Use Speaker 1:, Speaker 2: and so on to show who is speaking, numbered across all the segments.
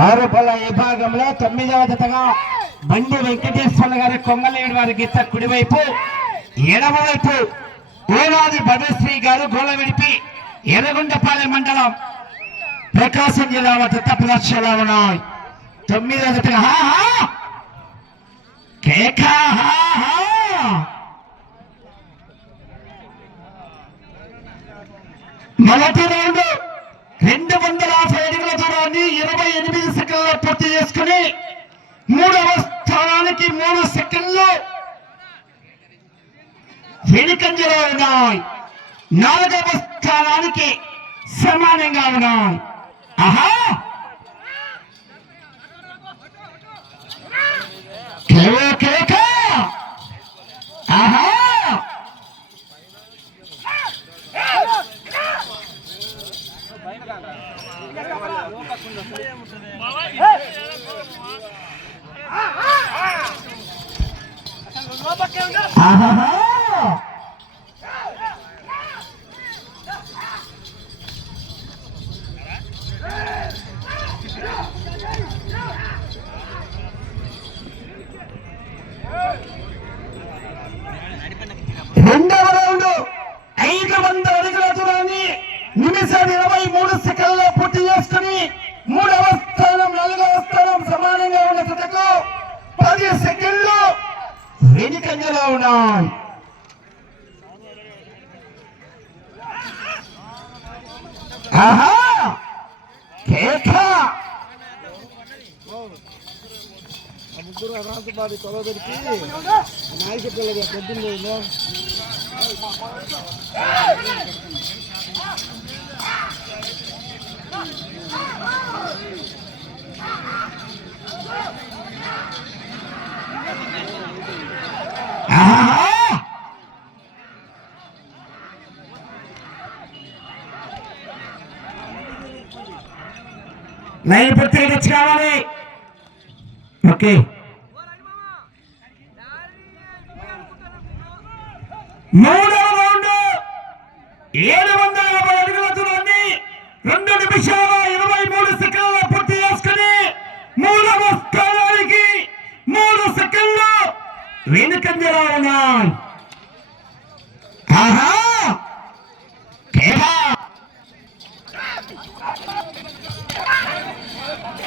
Speaker 1: ఆరుపల్ల విభాగంలో తొమ్మిదవ జతగా బండి వెంకటేశ్వర గారి కొంగలేడు వారి గీత కుడివైపు ఎడమవైపు ఓనాది భద్రశ్రీ గారు గోల విడిపి ఎర్రగుంటపాలెం మండలం ప్రకాశం జిల్లా జత ప్రదర్శనలో ఉన్నాయి తొమ్మిదవ జతగా హా హా! కేక మొదటి రౌండ్. రెండు వందల యాభై అడుగుల దూరాన్ని ఇరవై ఎనిమిది సెకండ్లో పూర్తి చేసుకుని మూడవ స్థానానికి మూడు సెకండ్లు. వెనుకంజలో ఉన్నాయి. నాలుగవ స్థానానికి సమానంగా ఉన్నాయి. ఆహా కేక ఆహా ఆహా రెండవ రౌండ్ ఐదు వందల అడుగుల దూరాన్ని నిమిషం ఇరవై మూడు వెనుకంజలో ఉన్నాయి ఆహా కేక
Speaker 2: ముగ్గురు అనాథ బాధ కొలదరికి నాయక పిల్లగా పొద్దున్న
Speaker 1: ఆహా లైన్ పూర్తిగా తెచ్చి కావాలి ఓకే. మూడవ రౌండ్. ఏడు వందల యాభై అడుగుల దూరాన్ని రెండు నిమిషాల ఇరవై మూడు సెకండ్ల పూర్తి చేసుకుని మూడవ స్థానానికి మూడు సెకండ్లు వెనుకంజలో ఉన్నాయి ఆహా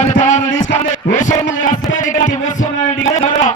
Speaker 1: సంచారాన్ని తీసుకుంటే విశ్వనారాయణ రెడ్డి గారి విశ్వనారాయణ రెడ్డి గారు